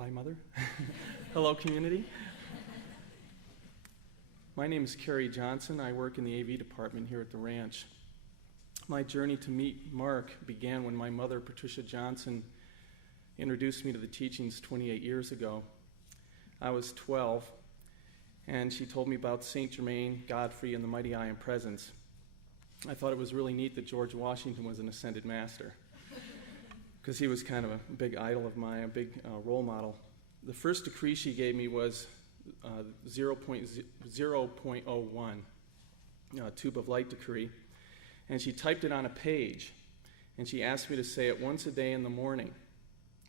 Hi, Mother. Hello, community. My name is Kerry Johnson. I work in the AV department here at the ranch. My journey to meet Mark began when my mother, Patricia Johnson, introduced me to the teachings 28 years ago. I was 12, and she told me about St. Germain, Godfrey, and the Mighty I Am Presence. I thought it was really neat that George Washington was an ascended master, because he was kind of a big idol of mine, a big role model. The first decree she gave me was 0.01, tube of light decree, and she typed it on a page, and she asked me to say it once a day in the morning.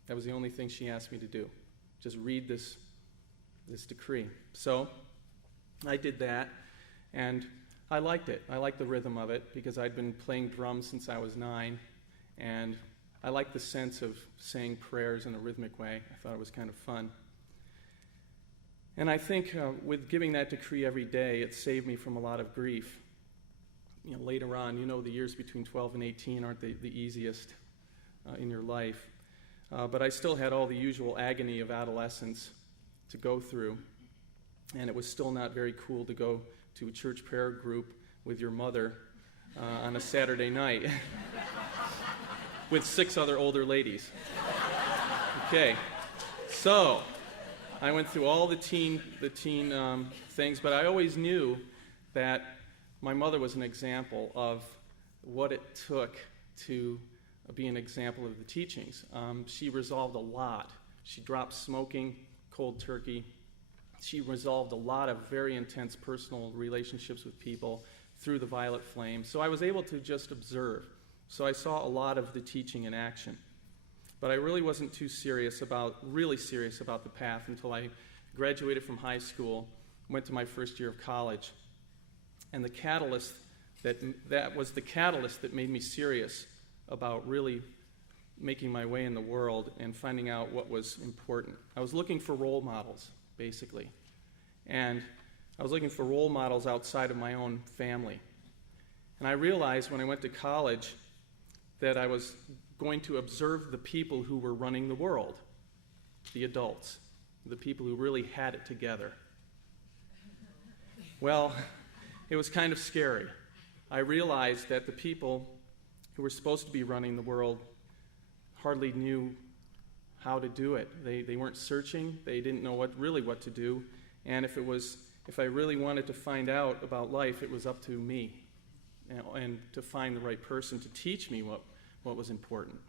That was the only thing she asked me to do, just read this decree. So I did that, and I liked it. I liked the rhythm of it because I'd been playing drums since I was 9, and I liked the sense of saying prayers in a rhythmic way. I thought it was kind of fun. And I think with giving that decree every day, it saved me from a lot of grief. Later on, the years between 12 and 18 aren't the easiest in your life. But I still had all the usual agony of adolescence to go through. And it was still not very cool to go to a church prayer group with your mother on a Saturday night with 6 other older ladies. Okay, so I went through all the teen things, but I always knew that my mother was an example of what it took to be an example of the teachings. She resolved a lot. She dropped smoking, cold turkey. She resolved a lot of very intense personal relationships with people through the violet flame. So I was able to just observe. So I saw a lot of the teaching in action. But I really wasn't too serious about the path until I graduated from high school, went to my first year of college. And that was the catalyst that made me serious about really making my way in the world and finding out what was important. I was looking for role models, basically. And I was looking for role models outside of my own family. And I realized when I went to college that I was going to observe the people who were running the world, the adults, the people who really had it together. Well, it was kind of scary. I realized that the people who were supposed to be running the world hardly knew how to do it. They weren't searching. They didn't know what to do. And if I really wanted to find out about life, it was up to me, and to find the right person to teach me what was important.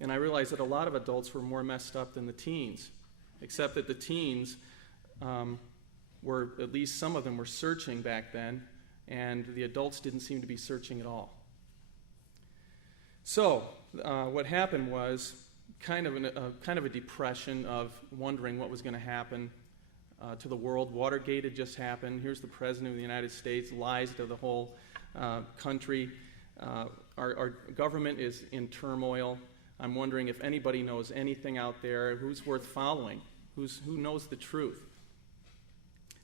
And I realized that a lot of adults were more messed up than the teens, except that the teens at least some of them were searching back then, and the adults didn't seem to be searching at all. So what happened was kind of a depression of wondering what was going to happen to the world. Watergate had just happened. Here's the President of the United States, lies to the whole country. Our government is in turmoil. I'm wondering if anybody knows anything out there, who's worth following, who knows the truth.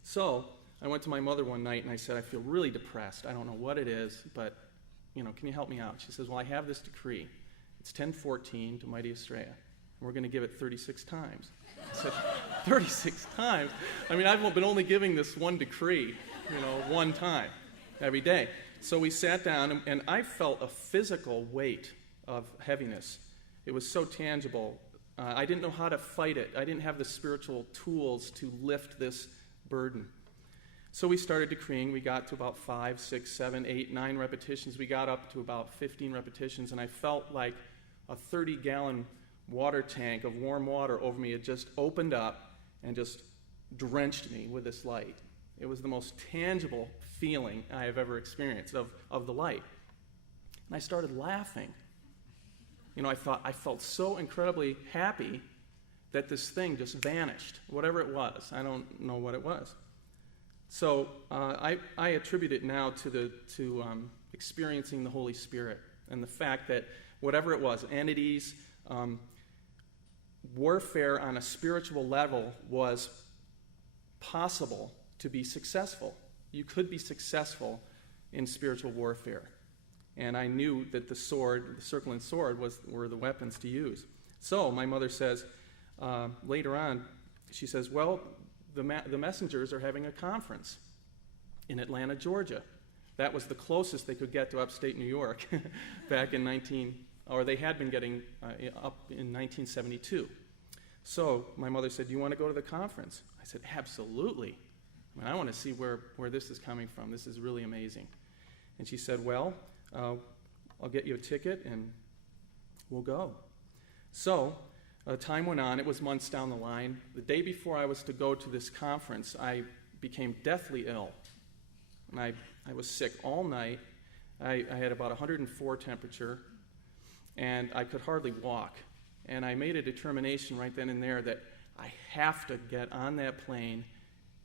So I went to my mother one night and I said, I feel really depressed. I don't know what it is, but can you help me out? She says, well, I have this decree. It's 10:14 to Mighty Estrella, and we're going to give it 36 times. I said, 36 times? I mean, I've been only giving this one decree, one time every day. So we sat down, and I felt a physical weight of heaviness. It was so tangible. I didn't know how to fight it. I didn't have the spiritual tools to lift this burden. So we started decreeing. We got to about 5, 6, 7, 8, 9 repetitions. We got up to about 15 repetitions, and I felt like a 30-gallon water tank of warm water over me had just opened up and just drenched me with this light. It was the most tangible feeling I have ever experienced of the light. And I started laughing. I felt so incredibly happy that this thing just vanished, whatever it was. I don't know what it was. So I attribute it now to experiencing the Holy Spirit and the fact that whatever it was, entities, warfare on a spiritual level was possible to be successful. You could be successful in spiritual warfare. And I knew that the sword, the circling sword, were the weapons to use. So my mother says, later on, she says, well, the messengers are having a conference in Atlanta, Georgia. That was the closest they could get to upstate New York back in they had been getting up in 1972. So my mother said, do you want to go to the conference? I said, absolutely. I mean, I want to see where this is coming from. This is really amazing. And she said, well, I'll get you a ticket and we'll go. So time went on. It was months down the line. The day before I was to go to this conference, I became deathly ill. And I was sick all night. I had about 104 temperature, and I could hardly walk. And I made a determination right then and there that I have to get on that plane,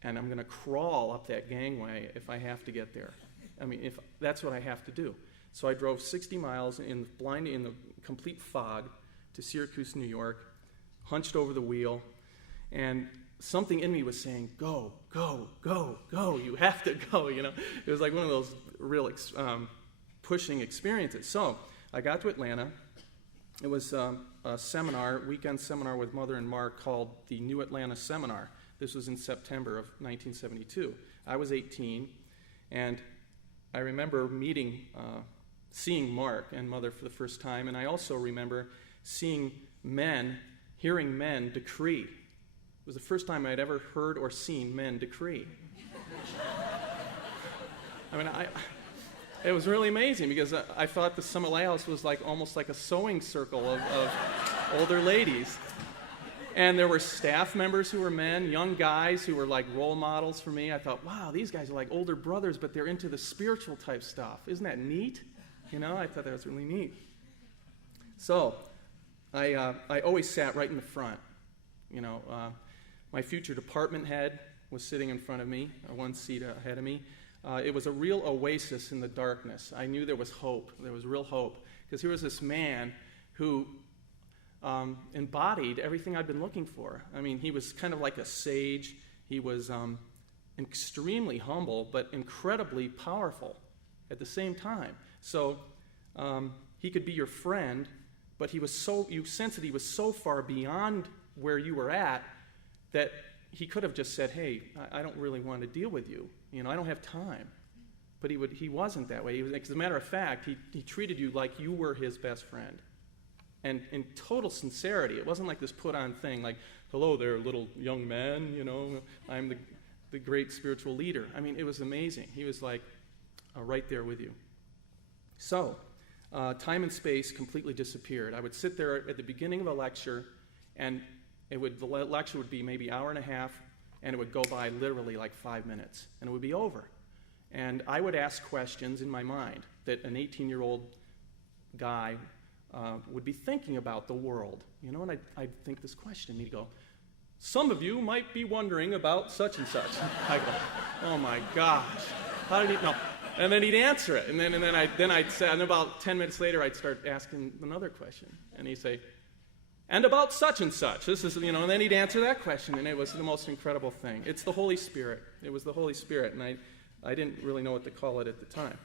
and I'm going to crawl up that gangway if I have to get there. I mean, if that's what I have to do. So I drove 60 miles in the complete fog to Syracuse, New York, hunched over the wheel, and something in me was saying, go, go, go, go, you have to go, you know. It was like one of those real pushing experiences. So I got to Atlanta. It was a weekend seminar with Mother and Mark called the New Atlanta Seminar. This was in September of 1972. I was 18, and I remember seeing Mark and Mother for the first time, and I also remember hearing men decree. It was the first time I'd ever heard or seen men decree. I mean, it was really amazing because I thought the Summit Lighthouse was almost like a sewing circle of older ladies. And there were staff members who were men, young guys who were like role models for me. I thought, wow, these guys are like older brothers, but they're into the spiritual type stuff. Isn't that neat? You know, I thought that was really neat. So I always sat right in the front. You know, my future department head was sitting in front of me, one seat ahead of me. It was a real oasis in the darkness. I knew there was hope. There was real hope. Because here was this man who embodied everything I'd been looking for. I mean, he was kind of like a sage. He was extremely humble, but incredibly powerful at the same time. So he could be your friend, but you sense that he was so far beyond where you were at that he could have just said, hey, I don't really want to deal with you. You know, I don't have time. But he wasn't that way. As a matter of fact, he treated you like you were his best friend. And in total sincerity. It wasn't like this put-on thing, like, hello there, little young man, you know, I'm the great spiritual leader. I mean, it was amazing. He was like right there with you. So, time and space completely disappeared. I would sit there at the beginning of a lecture, and the lecture would be maybe an hour and a half, and it would go by literally like 5 minutes, and it would be over. And I would ask questions in my mind that an 18-year-old guy would be thinking about the world, you know, and I'd think this question, and he'd go, some of you might be wondering about such and such. I go, oh my gosh, how did he know? And then he'd answer it, and then I'd say, and about 10 minutes later, I'd start asking another question, and he'd say, and about such and such. This is, you know, and then he'd answer that question, and it was the most incredible thing. It's the Holy Spirit. It was the Holy Spirit, and I didn't really know what to call it at the time.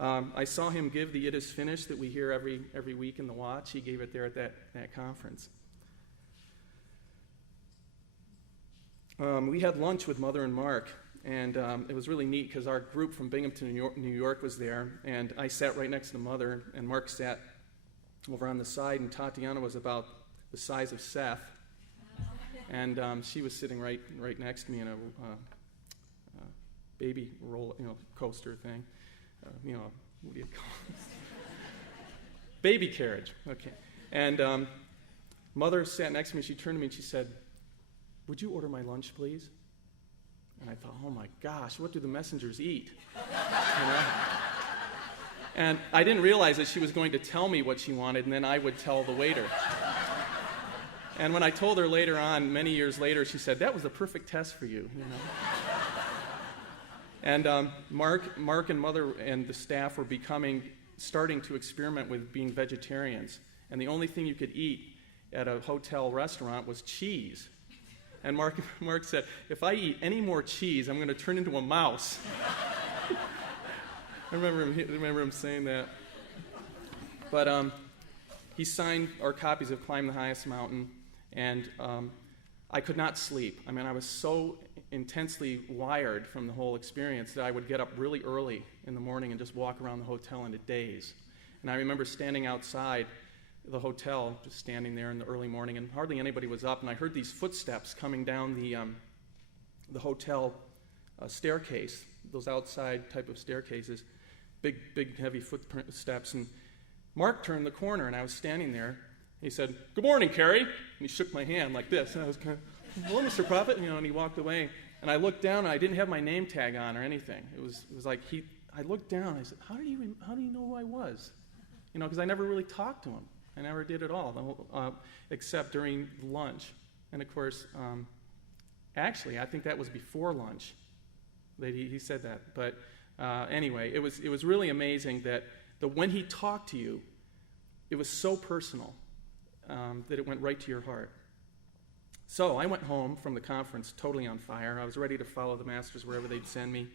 I saw him give the "It is finished" that we hear every week in the Watch. He gave it there at that conference. We had lunch with Mother and Mark, and it was really neat because our group from Binghamton, New York was there, and I sat right next to Mother, and Mark sat over on the side, and Tatiana was about the size of Seth, and she was sitting right next to me in a baby roll, coaster thing. What do you call it? Baby carriage. Okay. And Mother sat next to me. She turned to me and she said, "Would you order my lunch, please?" And I thought, oh my gosh, what do the messengers eat? You know? And I didn't realize that she was going to tell me what she wanted, and then I would tell the waiter. And when I told her later on, many years later, she said, "That was the perfect test for you." You know? And Mark and Mother and the staff were starting to experiment with being vegetarians. And the only thing you could eat at a hotel restaurant was cheese. And Mark said, "If I eat any more cheese, I'm going to turn into a mouse." I remember him saying that. But he signed our copies of Climb the Highest Mountain, And I could not sleep. I mean, I was so intensely wired from the whole experience that I would get up really early in the morning and just walk around the hotel in a daze. And I remember standing outside the hotel, just standing there in the early morning, and hardly anybody was up, and I heard these footsteps coming down the hotel staircase, those outside type of staircases, big, heavy footsteps, and Mark turned the corner, and I was standing there. He said, "Good morning, Kerry," and he shook my hand like this, and I was kind of, "Hello, Mr. Prophet," and he walked away, and I looked down, and I didn't have my name tag on or anything. It was like I looked down, and I said, how do you know who I was? Because I never really talked to him. I never did at all, except during lunch. And of course, actually, I think that was before lunch that he said that. But anyway, it was really amazing that when he talked to you, it was so personal that it went right to your heart. So I went home from the conference totally on fire. I was ready to follow the masters wherever they'd send me.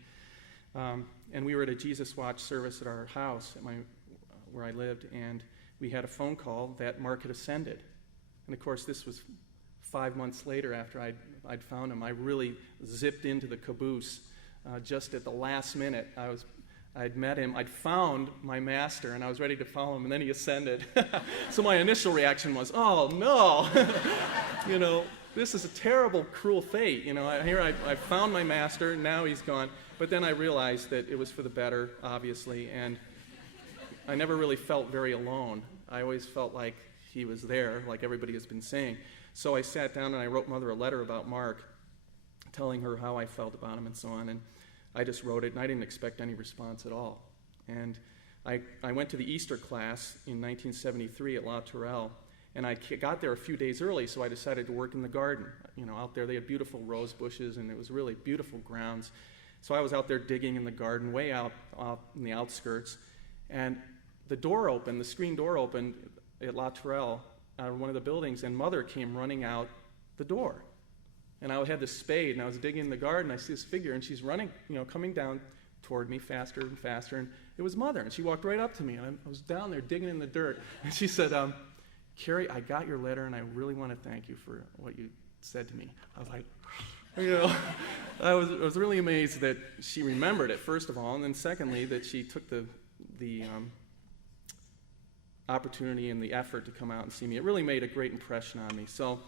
And we were at a Jesus Watch service at our house where I lived, and we had a phone call that Mark had ascended. And of course, this was 5 months later after I'd found him. I really zipped into the caboose just at the last minute. I'd met him. I'd found my master, and I was ready to follow him, and then he ascended. So my initial reaction was, oh, no. This is a terrible, cruel fate. I found my master, and now he's gone. But then I realized that it was for the better, obviously, and I never really felt very alone. I always felt like he was there, like everybody has been saying. So I sat down and I wrote Mother a letter about Mark, telling her how I felt about him and so on. And I just wrote it, and I didn't expect any response at all. And I went to the Easter class in 1973 at La Tourelle, and I got there a few days early, so I decided to work in the garden. Out there they had beautiful rose bushes, and it was really beautiful grounds. So I was out there digging in the garden, way out in the outskirts, and the screen door opened at La Tourelle, one of the buildings, and Mother came running out the door. And I had this spade, and I was digging in the garden. I see this figure, and she's running, coming down toward me faster and faster, and it was Mother. And she walked right up to me, and I was down there digging in the dirt. And she said, "Kerry, I got your letter, and I really want to thank you for what you said to me." I was like, I was really amazed that she remembered it, first of all, and then secondly, that she took the opportunity and the effort to come out and see me. It really made a great impression on me. So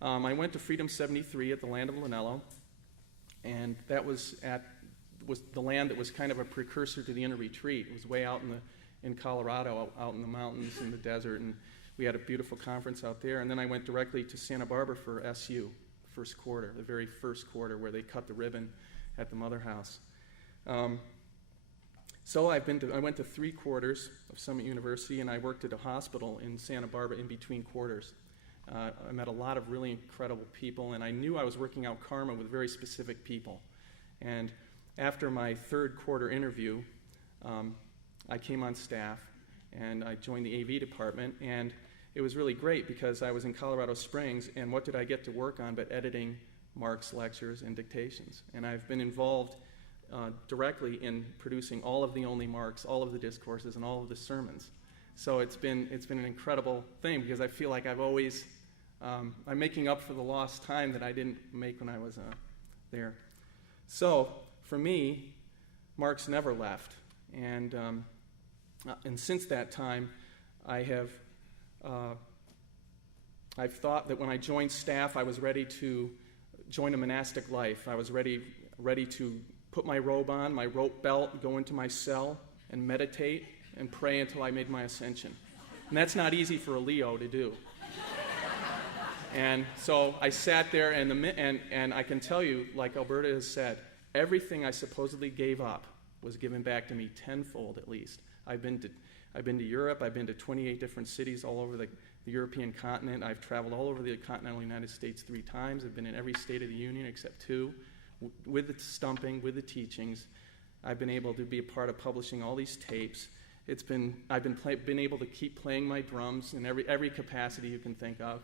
I went to Freedom 73 at the land of Lanello, and that was the land that was kind of a precursor to the Inner Retreat. It was way out in Colorado, out in the mountains in the desert, and we had a beautiful conference out there. And then I went directly to Santa Barbara for SU, the very first quarter, where they cut the ribbon at the Mother House. So I went to 3 quarters of Summit University, and I worked at a hospital in Santa Barbara in between quarters. I met a lot of really incredible people, and I knew I was working out karma with very specific people. And after my 3rd quarter interview, I came on staff, and I joined the AV department, and it was really great because I was in Colorado Springs, and what did I get to work on but editing Mark's lectures and dictations? And I've been involved directly in producing all of the Only Marks, all of the discourses, and all of the sermons. So it's been an incredible thing because I feel like I'm making up for the lost time that I didn't make when I was there. So for me, Mark's never left, and since that time, I've thought that when I joined staff, I was ready to join a monastic life. I was ready to put my robe on, my rope belt, go into my cell, and meditate and pray until I made my ascension. And that's not easy for a Leo to do. And so I sat there, and I can tell you, like Alberta has said, everything I supposedly gave up was given back to me tenfold at least. I've been to Europe. I've been to 28 different cities all over the European continent. I've traveled all over the continental United States 3 times. I've been in every state of the Union except 2. With the stumping, with the teachings, I've been able to be a part of publishing all these tapes. I've been able to keep playing my drums in every capacity you can think of.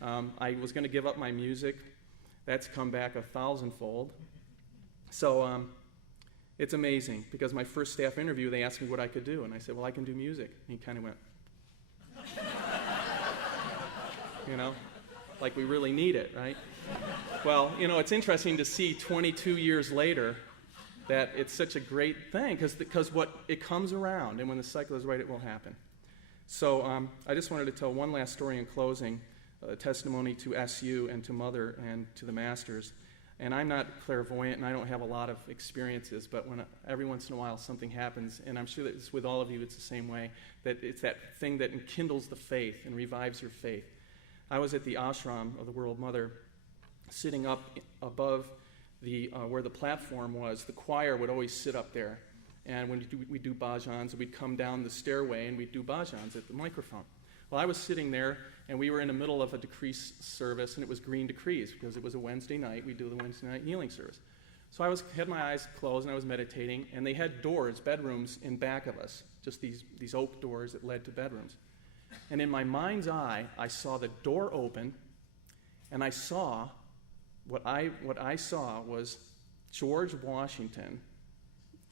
I was going to give up my music. That's come back 1,000-fold. So it's amazing because my first staff interview, they asked me what I could do, and I said, "Well, I can do music." And he kind of went, like we really need it, right? Well, it's interesting to see 22 years later that it's such a great thing, because what it comes around, and when the cycle is right, it will happen. So I just wanted to tell one last story in closing, a testimony to SU and to Mother and to the Masters. And I'm not clairvoyant, and I don't have a lot of experiences, but every once in a while something happens, and I'm sure that it's with all of you, it's the same way, that it's that thing that enkindles the faith and revives your faith. I was at the ashram of the World Mother, sitting up above where the platform was. The choir would always sit up there, and when we'd do bhajans, we'd come down the stairway and we'd do bhajans at the microphone. Well, I was sitting there, and we were in the middle of a decree service, and it was green decrees, because it was a Wednesday night. We do the Wednesday night healing service. So I had my eyes closed, and I was meditating, and they had doors, bedrooms, in back of us, just these oak doors that led to bedrooms. And in my mind's eye, I saw the door open, and I saw, what I saw was George Washington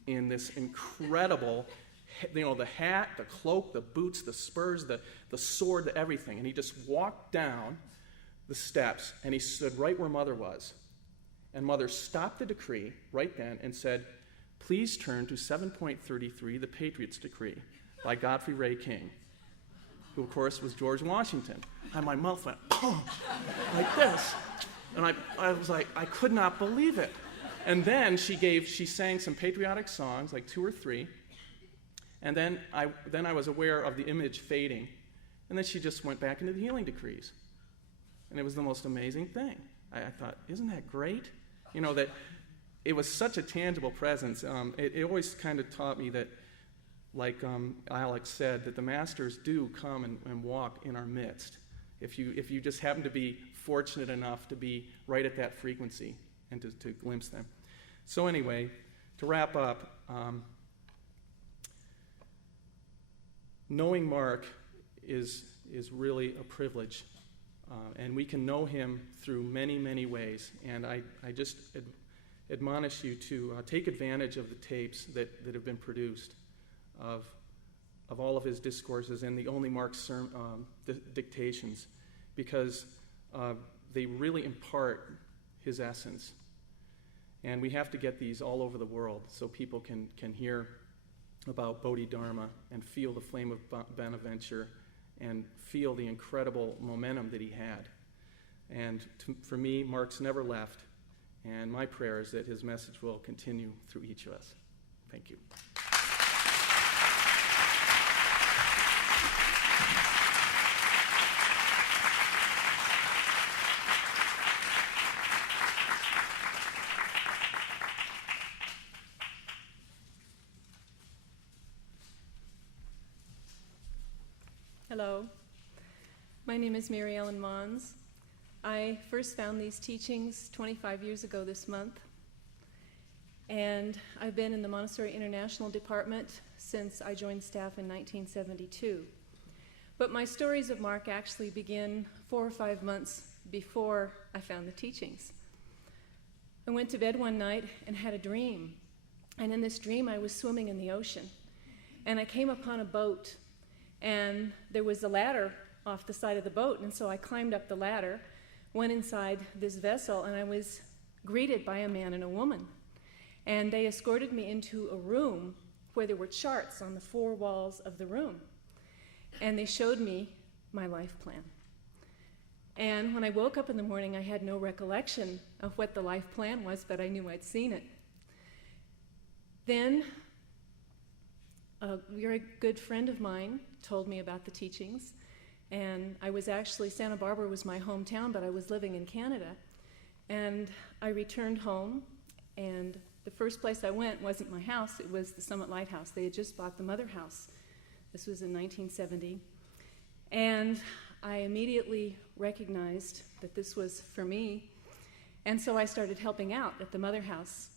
in this incredible, the hat, the cloak, the boots, the spurs, the sword, the everything. And he just walked down the steps, and he stood right where Mother was. And Mother stopped the decree right then and said, "Please turn to 7.33, the Patriots Decree, by Godfrey Ray King," who, of course, was George Washington. And my mouth went, oh, like this. And I was like, I could not believe it. And then she sang some patriotic songs, like 2 or 3. And then I was aware of the image fading. And then she just went back into the healing decrees. And it was the most amazing thing. I thought, isn't that great? That it was such a tangible presence. It always kind of taught me that, like Alex said, that the Masters do come and walk in our midst. If you just happen to be fortunate enough to be right at that frequency and to glimpse them. So anyway, to wrap up, knowing Mark is really a privilege, and we can know him through many, many ways. And I just admonish you to take advantage of the tapes that have been produced of all of his discourses and the only Mark's dictations, because they really impart his essence. And we have to get these all over the world so people can hear about Bodhidharma and feel the flame of Bonaventure and feel the incredible momentum that he had. And for me, Mark's never left, and my prayer is that his message will continue through each of us. Thank you. Hello, my name is Mary Ellen Maunz. I first found these teachings 25 years ago this month, and I've been in the Montessori International Department since I joined staff in 1972. But my stories of Mark actually begin 4 or 5 months before I found the teachings. I went to bed one night and had a dream, and in this dream I was swimming in the ocean, and I came upon a boat. And there was a ladder off the side of the boat, and so I climbed up the ladder, went inside this vessel, and I was greeted by a man and a woman. And they escorted me into a room where there were charts on the 4 walls of the room. And they showed me my life plan. And when I woke up in the morning, I had no recollection of what the life plan was, but I knew I'd seen it. Then a very good friend of mine told me about the teachings, and I was actually, Santa Barbara was my hometown, but I was living in Canada, and I returned home, and the first place I went wasn't my house, it was the Summit Lighthouse. They had just bought the Mother House. This was in 1970, and I immediately recognized that this was for me, and so I started helping out at the Mother House,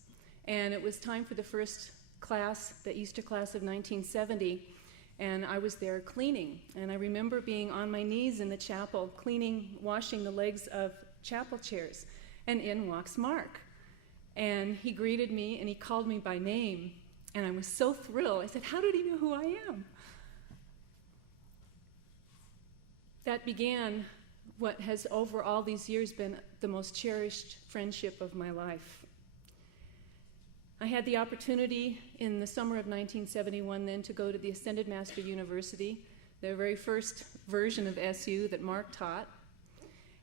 and it was time for the first class, the Easter class of 1970, and I was there cleaning. And I remember being on my knees in the chapel, cleaning, washing the legs of chapel chairs, and in walks Mark. And he greeted me, and he called me by name, and I was so thrilled. I said, how did he know who I am? That began what has over all these years been the most cherished friendship of my life. I had the opportunity in the summer of 1971 then to go to the Ascended Master University, the very first version of SU that Mark taught.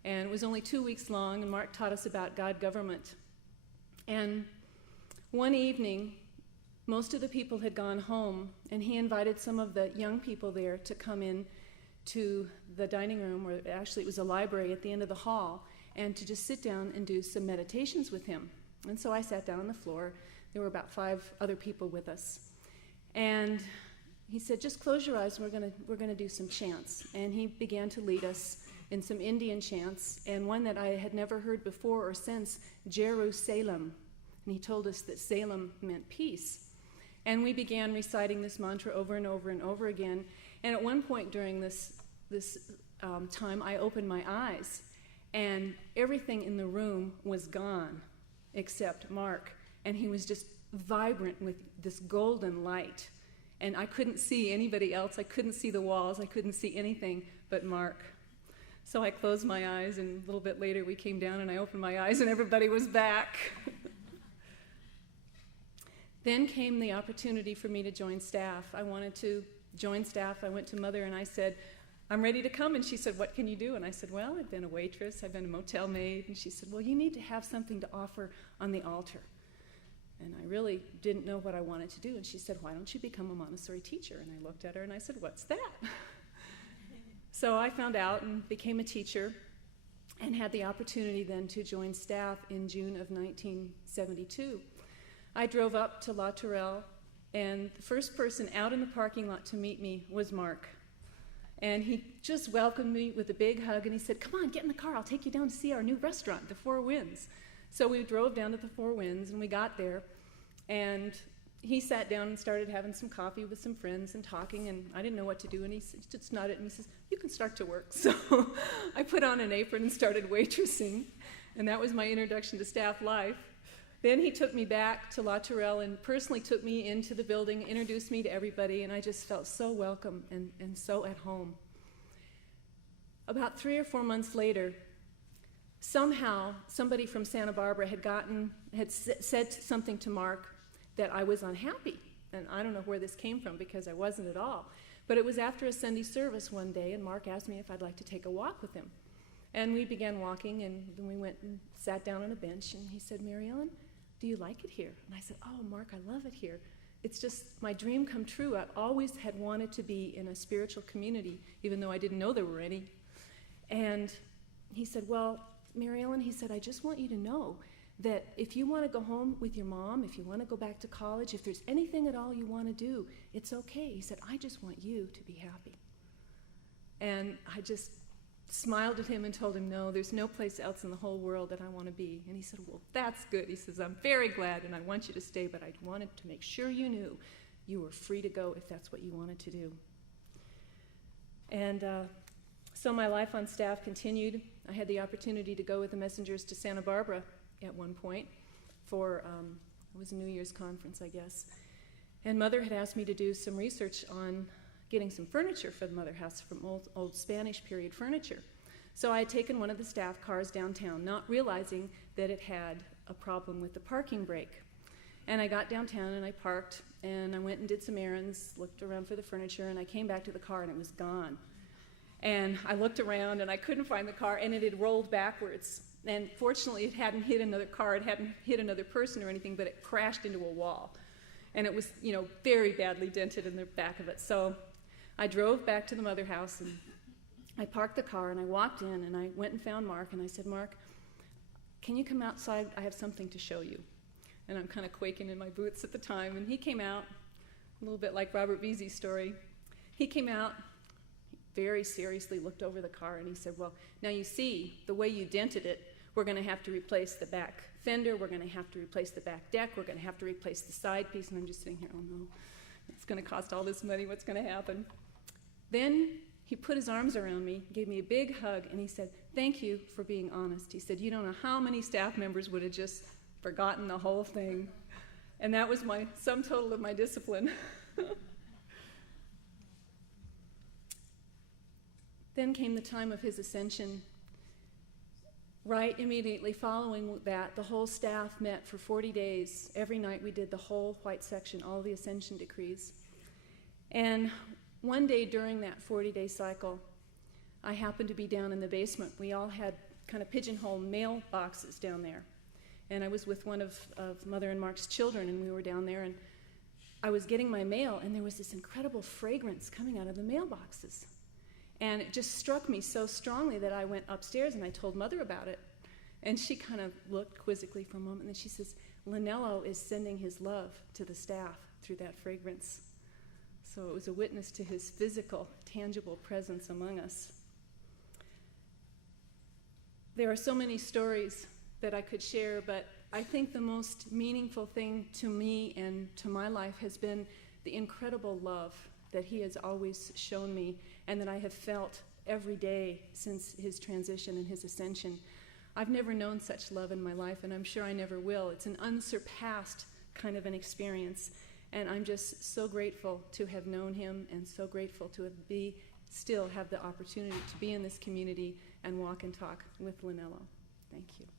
And it was only 2 weeks long, and Mark taught us about God government. And one evening, most of the people had gone home, and he invited some of the young people there to come in to the dining room, or actually it was a library at the end of the hall, and to just sit down and do some meditations with him. And so I sat down on the floor. There were about 5 other people with us. And he said, just close your eyes, and we're gonna do some chants. And he began to lead us in some Indian chants, and one that I had never heard before or since, Jerusalem. And he told us that Salem meant peace. And we began reciting this mantra over and over and over again. And at one point during this time, I opened my eyes, and everything in the room was gone except Mark. And he was just vibrant with this golden light. And I couldn't see anybody else. I couldn't see the walls. I couldn't see anything but Mark. So I closed my eyes, and a little bit later we came down, and I opened my eyes, and everybody was back. Then came the opportunity for me to join staff. I wanted to join staff. I went to Mother, and I said, I'm ready to come. And she said, what can you do? And I said, well, I've been a waitress. I've been a motel maid. And she said, well, you need to have something to offer on the altar. And I really didn't know what I wanted to do. And she said, why don't you become a Montessori teacher? And I looked at her, and I said, what's that? So I found out and became a teacher, and had the opportunity then to join staff in June of 1972. I drove up to La Tourelle, and the first person out in the parking lot to meet me was Mark. And he just welcomed me with a big hug, and he said, come on, get in the car, I'll take you down to see our new restaurant, the Four Winds. So we drove down to the Four Winds, and we got there, and he sat down and started having some coffee with some friends and talking, and I didn't know what to do, and he just nodded, and he says, you can start to work. So I put on an apron and started waitressing, and that was my introduction to staff life. Then he took me back to La Tourelle and personally took me into the building, introduced me to everybody, and I just felt so welcome and so at home. About 3 or 4 months later, somehow somebody from Santa Barbara had said something to Mark that I was unhappy. And I don't know where this came from because I wasn't at all. But it was after a Sunday service one day, and Mark asked me if I'd like to take a walk with him. And we began walking, and then we went and sat down on a bench, and he said, Mary Ellen, do you like it here? And I said, oh, Mark, I love it here. It's just my dream come true. I always had wanted to be in a spiritual community, even though I didn't know there were any. And he said, well, Mary Ellen, he said, I just want you to know that if you want to go home with your mom, if you want to go back to college, if there's anything at all you want to do, it's okay. He said, I just want you to be happy. And I just smiled at him and told him, no, there's no place else in the whole world that I want to be. And he said, well, that's good. He says, I'm very glad, and I want you to stay, but I wanted to make sure you knew you were free to go if that's what you wanted to do. And so my life on staff continued. I had the opportunity to go with the messengers to Santa Barbara at one point for, it was a New Year's conference, I guess. And Mother had asked me to do some research on getting some furniture for the Mother House from old Spanish period furniture. So I had taken one of the staff cars downtown, not realizing that it had a problem with the parking brake. And I got downtown and I parked, and I went and did some errands, looked around for the furniture, and I came back to the car and it was gone. And I looked around and I couldn't find the car, and it had rolled backwards. And fortunately, it hadn't hit another car, it hadn't hit another person or anything, but it crashed into a wall. And it was, very badly dented in the back of it. So I drove back to the Mother House, and I parked the car, and I walked in, and I went and found Mark, and I said, Mark, can you come outside? I have something to show you. And I'm kind of quaking in my boots at the time. And he came out, a little bit like Robert Beasley's story. He came out, very seriously looked over the car, and he said, well, now you see, the way you dented it, we're going to have to replace the back fender, we're going to have to replace the back deck, we're going to have to replace the side piece. And I'm just sitting here, oh no, it's going to cost all this money, what's going to happen? Then he put his arms around me, gave me a big hug, and he said, thank you for being honest. He said, you don't know how many staff members would have just forgotten the whole thing. And that was my sum total of my discipline. Then came the time of his ascension. Right immediately following that, the whole staff met for 40 days. Every night we did the whole white section, all the ascension decrees. And one day during that 40-day cycle, I happened to be down in the basement. We all had kind of pigeonhole mail boxes down there. And I was with one of Mother and Mark's children, and we were down there, and I was getting my mail, and there was this incredible fragrance coming out of the mailboxes. And it just struck me so strongly that I went upstairs and I told Mother about it. And she kind of looked quizzically for a moment, and then she says, Linello is sending his love to the staff through that fragrance. So it was a witness to his physical, tangible presence among us. There are so many stories that I could share, but I think the most meaningful thing to me and to my life has been the incredible love that he has always shown me and that I have felt every day since his transition and his ascension. I've never known such love in my life, and I'm sure I never will. It's an unsurpassed kind of an experience, and I'm just so grateful to have known him and so grateful to still have the opportunity to be in this community and walk and talk with Linello. Thank you.